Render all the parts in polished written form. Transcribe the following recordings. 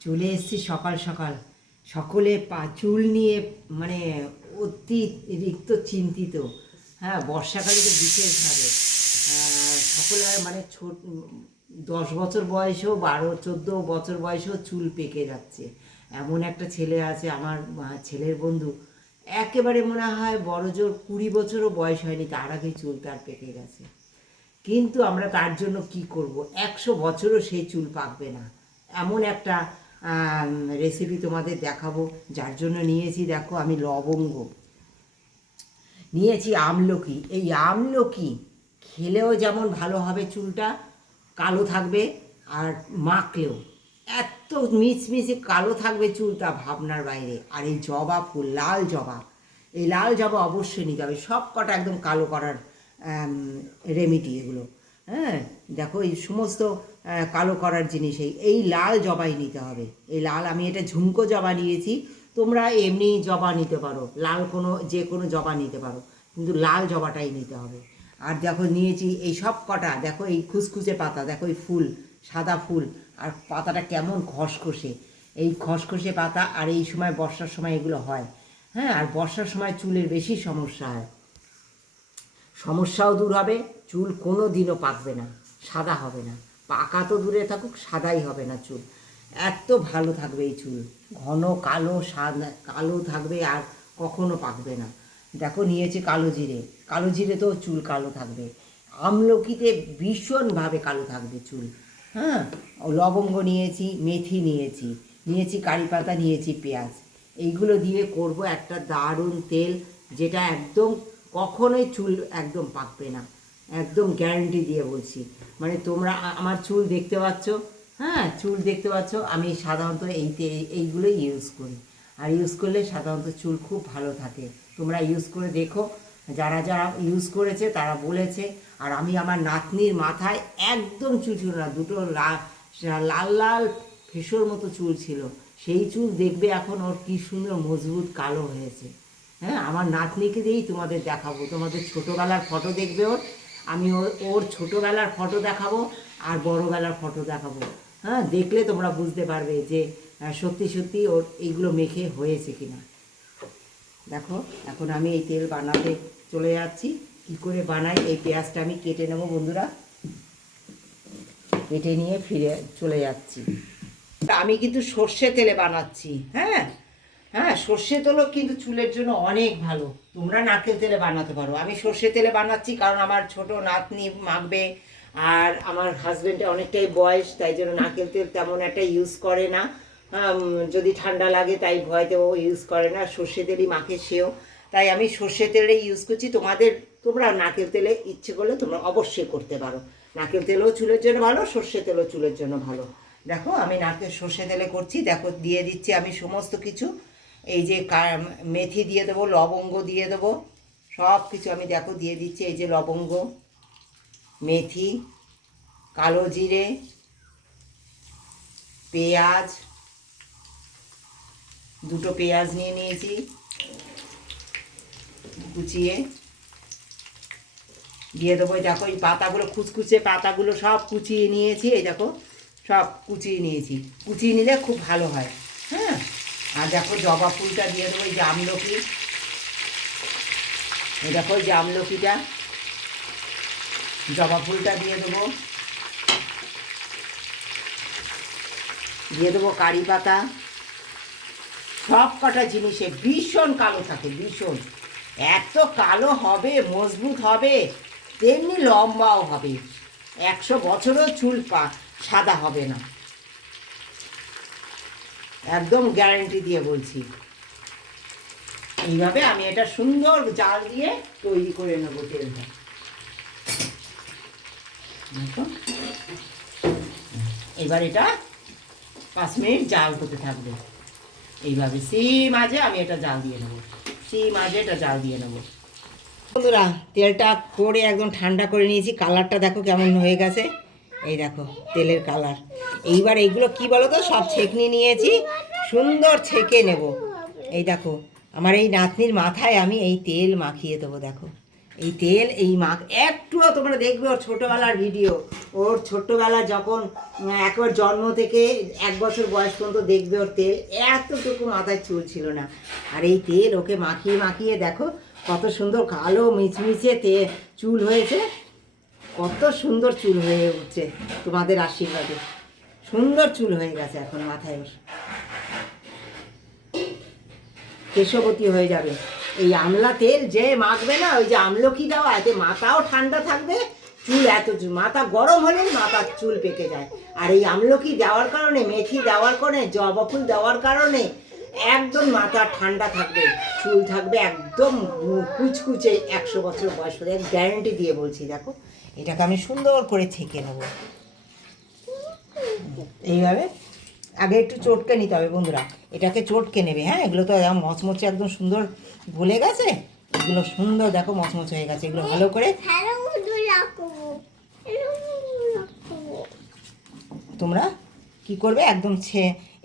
চলে এসেছি সকাল সকাল, সকলে চুল নিয়ে মানে অতিরিক্ত চিন্তিত। হ্যাঁ, বর্ষাকালে তো বিশেষভাবে সকলে মানে 10 বছর বয়সেও 12-14 বছর বয়সেও চুল পেকে যাচ্ছে। এমন একটা ছেলে আছে আমার ছেলের বন্ধু, একেবারে মনে হয় বড় জোর 20 বছরও বয়স হয়নি, তার আগেই চুল তার পেকে গেছে। কিন্তু আমরা তার জন্য কি করব, 100 বছরও সেই চুল পাকবে না। এমন একটা রেসিপি তোমাদের দেখাবো, যার জন্য নিয়েছি দেখো আমি লবঙ্গ, নিয়েছি আমলকি। এই আমলকি খেলেও যেমন ভালো হবে, চুলটা কালো থাকবে, আর মাখলেও এত মিচমিচে কালো থাকবে চুলটা, ভাবনার বাইরে। আর এই জবা ফুল, লাল জবা, এই লাল জবা অবশ্যই নিতে হবে, সব কটা একদম কালো করার রেমিডি এগুলো। হ্যাঁ, দেখো এই সমস্ত কালো করার জিনিস এই লাল জবাই নিতে হবে। এই লাল, আমি এটা ঝুমকো জবা নিয়েছি, তোমরা এমনি জবা নিতে পারো, লাল যে কোনো জবা নিতে পারো, কিন্তু লাল জবাটাই নিতে হবে। আর দেখো নিয়েছি এই সব কটা, দেখো এই খুসখুসে পাতা, দেখো এই ফুল, সাদা ফুল, আর পাতাটা কেমন খসখসে, এই খসখসে পাতা। আর এই সময় বর্ষার সময় এগুলো হয়। হ্যাঁ, আর বর্ষার সময় চুলের বেশি সমস্যা হয়, সমস্যাও দূর হবে, চুল কোনো দিনও পাকবে না, সাদা হবে না, পাকা তো দূরে থাকুক, সাদাই হবে না চুল, এত ভালো থাকবে এই চুল, ঘন কালো সাদা কালো থাকবে, আর কখনো পাকবে না। দেখো নিয়েছি কালো জিরে, কালো জিরে তো চুল কালো থাকবে, আমলকিতে ভীষণভাবে কালো থাকবে চুল। হ্যাঁ, লবঙ্গ নিয়েছি, মেথি নিয়েছি কারি পাতা, নিয়েছি পেঁয়াজ। এইগুলো দিয়ে করব একটা দারুণ তেল, যেটা একদম কখনোই চুল একদম পাকবে না, একদম গ্যারান্টি দিয়ে বলছি। মানে তোমরা আমার চুল দেখতে পাচ্ছ, হ্যাঁ চুল দেখতে পাচ্ছ, আমি সাধারণত এইগুলোই ইউজ করি, আর ইউজ করলে সাধারণত চুল খুব ভালো থাকে। তোমরা ইউজ করে দেখো, যারা যারা ইউজ করেছে তারা বলেছে। আর আমি আমার নাতনির মাথায় একদম চুল ছিল না, দুটো লাল লাল ফেসোর মতো চুল ছিল, সেই চুল দেখবে এখন ওর কী সুন্দর মজবুত কালো হয়েছে। হ্যাঁ, আমার নাতনিকে দিয়েই তোমাদের দেখাবো, তোমাদের ছোটোবেলার ফটো দেখবে ওর, আমি ওর ছোটোবেলার ফটো দেখাবো আর বড়োবেলার ফটো দেখাবো। হ্যাঁ, দেখলে তোমরা বুঝতে পারবে যে সত্যি সত্যি ওর এইগুলো মেখে হয়েছে কিনা। দেখো এখন আমি এই তেল বানাতে চলে যাচ্ছি। কি করে বানাই, এই পেঁয়াজটা আমি কেটে নেব বন্ধুরা, কেটে নিয়ে ফিরে চলে যাচ্ছি। আমি কিন্তু সর্ষে তেলে বানাচ্ছি। হ্যাঁ হ্যাঁ, সর্ষে তেলও কিন্তু চুলের জন্য অনেক ভালো, তোমরা নারকেল তেলে বানাতে পারো। আমি সর্ষে তেলে বানাচ্ছি কারণ আমার ছোট নাতনি মাখবে, আর আমার হাজব্যান্ডের অনেকটাই বয়স, তাই জন্য নারকেল তেল তেমন একটা ইউজ করে না। যদি ঠান্ডা লাগে তাই ভয়তে ও ইউজ করে না, সর্ষে তেলই মাখে সেও, তাই আমি সর্ষে তেলেই ইউজ করছি। তোমরা নারকেল তেলে ইচ্ছে করলে তোমরা অবশ্যই করতে পারো, নারকেল তেলও চুলের জন্য ভালো, সর্ষে তেলও চুলের জন্য ভালো। দেখো আমি সর্ষে তেলে করছি, দেখো দিয়ে দিচ্ছি আমি সমস্ত কিছু। এই যে মেথি দিয়ে দেবো, লবঙ্গ দিয়ে দেবো, সব কিছু আমি দেখো দিয়ে দিচ্ছি। এই যে লবঙ্গ, মেথি, কালো জিরে, পেঁয়াজ, দুটো পেঁয়াজ নিয়ে নিয়েছি কুচিয়ে, দিয়ে দেবো। দেখো এই পাতাগুলো, খুচখুচে পাতাগুলো সব কুচিয়ে নিয়েছি, এই দেখো সব কুচিয়ে নিয়েছি, কুচিয়ে নিলে খুব ভালো হয়। হ্যাঁ, আর দেখো জবা ফুলটা দিয়ে দেবো, এই যে আমলকি, এই দেখো এই যে আমলকিটা, জবা ফুলটা দিয়ে দেবো, দিয়ে দেবো কারি পাতা। সব কটা জিনিসে ভীষণ কালো থাকে, ভীষণ, এত কালো হবে, মজবুত হবে, তেমনি লম্বাও হবে, 100 বছরও চুল সাদা হবে না, একদম গ্যারান্টি দিয়ে বলছি। এইভাবে আমি এটা সুন্দর জাল দিয়ে তৈরি করে নেবো তেলটা। এবার এটা 5 মিনিট জাল হতে থাকবে, এইভাবে সিম আজে আমি এটা জাল দিয়ে নেবো, সিম আজে এটা জাল দিয়ে নেবো। বন্ধুরা তেলটা করে একদম ঠান্ডা করে নিয়েছি, কালারটা দেখো কেমন হয়ে গেছে, এই দেখো তেলের কালার। এইবার এইগুলো কি বলো তো, সব ছেঁকনি নিয়েছি, সুন্দর ছেঁকে নেব। এই দেখো আমার এই নাতনির মাথায় আমি এই তেল মাখিয়ে দেবো, দেখো এই তেল এই মাখ একটুও তোমরা দেখবে ওর ছোটোবেলার ভিডিও, ওর ছোট্টবেলা যখন একবার জন্ম থেকে 1 বছর বয়স পর্যন্ত দেখবে ওর তেল এতটুকু মাথায় চুল ছিল না। আর এই তেল ওকে মাখিয়ে মাখিয়ে দেখো কত সুন্দর কালো মিচমিচে চুল হয়েছে, কত সুন্দর চুল হয়ে উঠছে তোমাদের আশীর্বাদে। সুন্দর চুল হয়ে গেছে এখন মাথায় ওর, কেশবতী হয়ে যাবে। এই আমলা তেল যে মাখবে না, ওই যে আমলকি দেওয়া, এতে মাথাও ঠান্ডা থাকবে, চুল মাথা গরম হলে মাথার চুল পেকে যায়। আর এই আমলকি দেওয়ার কারণে, মেথি দেওয়ার কারণে, জবা ফুল দেওয়ার কারণে একদম মাথা ঠান্ডা থাকবে, চুল থাকবে একদম কুচকুচে 100 বছর বয়স হলে, গ্যারেন্টি দিয়ে বলছি। দেখো এটাকে আমি সুন্দর করে ছেঁকে নেব এইভাবে। আগে একটু চটকে নিতে হবে বন্ধুরা, এটাকে চটকে নেবে। হ্যাঁ, এগুলো তো মচমচে একদম সুন্দর গলে গেছে, এগুলো সুন্দর দেখো মচমচে হয়ে গেছে। এগুলো ভালো করে তোমরা কি করবে, একদম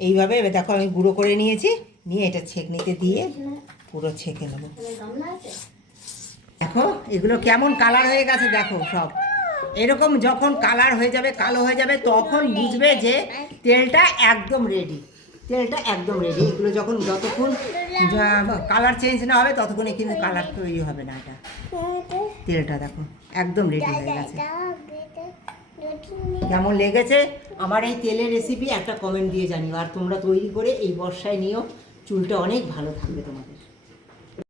এইভাবে দেখো আমি গুঁড়ো করে নিয়েছি, নিয়ে এটা ছেঁকনিতে দিয়ে পুরো ছেঁকে নেবো। দেখো এগুলো কেমন কালার হয়ে গেছে, দেখো সব এরকম যখন কালার হয়ে যাবে, কালো হয়ে যাবে, তখন বুঝবে যে তেলটা একদম রেডি, তেলটা একদম রেডি। এগুলো যখন যতক্ষণ কালার চেঞ্জ না হবে ততক্ষণ কিন্তু কালার তৈরি হবে না। এটা তেলটা দেখো একদম রেডি হয়ে গেছে। কেমন লেগেছে আমার এই তেলের রেসিপি একটা কমেন্ট দিয়ে জানিও। আর তোমরা তৈরি করে এই বর্ষায় নিও, চুলটা অনেক ভালো থাকবে তোমাদের।